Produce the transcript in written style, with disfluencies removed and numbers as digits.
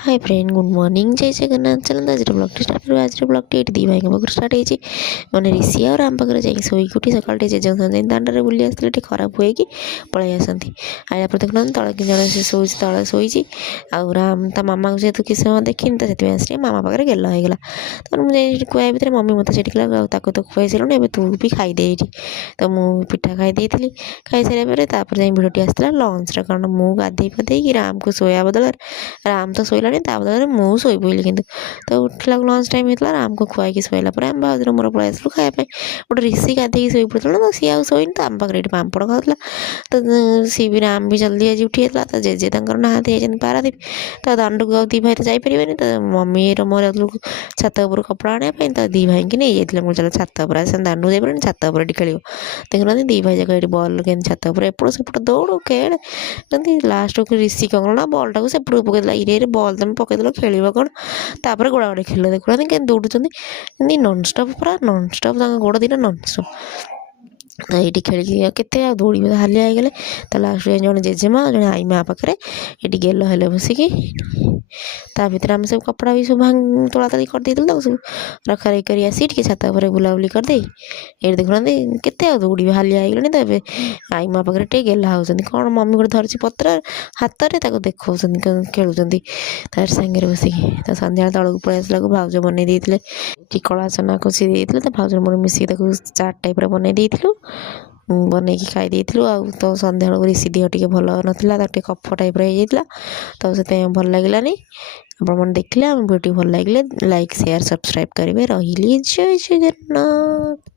Hi friend good morning जय जगन्नाथ चलते आज ब्लॉग स्टार्ट कर आज ब्लॉग ये दी भाई पाखर स्टार्ट होती मैंने ऋषि और आम पाखे जाकि शोक उठी सका जेजे दांडे बुली आसते खराब हुए कि पलि आसती आया पर देखना तले कि जन से शोच तले शोची आउ राम ता मामा को जेहतु किस समय देखनी तो से आस मामा पाखे गेल होगा तो मुझे खुआ भितर मम्मी मत से तो खुआई सारे ए तू भी खाईदे तो मुझे पिठा खाई खाई सारे जाए भिडटी आसला लंच कारण मुझे गाधे पाधे राम को शोया बदल राम तो शोला बदल मुझे शोई पड़ी कि तो उठला लंच टाइम होता राम को खुआई शोला आम भाजर मोर पलि आसलु खायापी गोटे ऋषि गाधे शोई पड़ा तो सी आ शोनी तो आम पाखे पापड़ खाऊला तो सी भी राम भी जल्दी आज उठी जाता तो जेजे नहाते पारादीप तो दांड को दी भाई तो जापरें तो मम्मी मोर जाऊँ छात उपर कपड़ा आने तो दी भाई की नहीं जाते मुझे चल छात उपर आस दांड को जापर छात उपर खेल देखना दी भाई जाक ये बल के छात उपर एपट सेपट दौड़ खेल लास्ट को ऋषि कौन ना बल्टा को सेपट पकईदेला इरे बल तुम पकईदेल खेल कौन तापर गोड़ा गोड़े खेल देखुना क्या दौड़ुंट ननस्टप पूरा ननस्टप गोड़ दिन ननस्टप तो ये खेल के दौड़ हालिया हो गले तो लास्ट जन जेजेमा जन आई माँ पाखे ये गेल हेले बसिकी ता भर आम सब कपड़ा भी सब भांग तोड़ा तोड़ी कर देते तो सब रखा रखी कर आसी टे छात बुलाबुली करदे ये देखुना के दौड़ी हालिया हो गले तो ये आई माँ पाखे टे गेला होती कौन मम्मी गोटे धरची पत्र हाथ में देखा खेलुं तार सांगे बसिकी तो सन्ध्या तौक पलि आसला भाउज बन कला चना कषि तो भाउज मोर मिसिक चाट टाइप बन बनई खाई तो सन्ध्या बेलू ऋषि देह टे भल नाला कफ टाइप होता तो से भल लगे आप देखिले भिडियो भल लगे लाइक शेयर सब्सक्राइब करेंगे रही जय जगन्नाथ।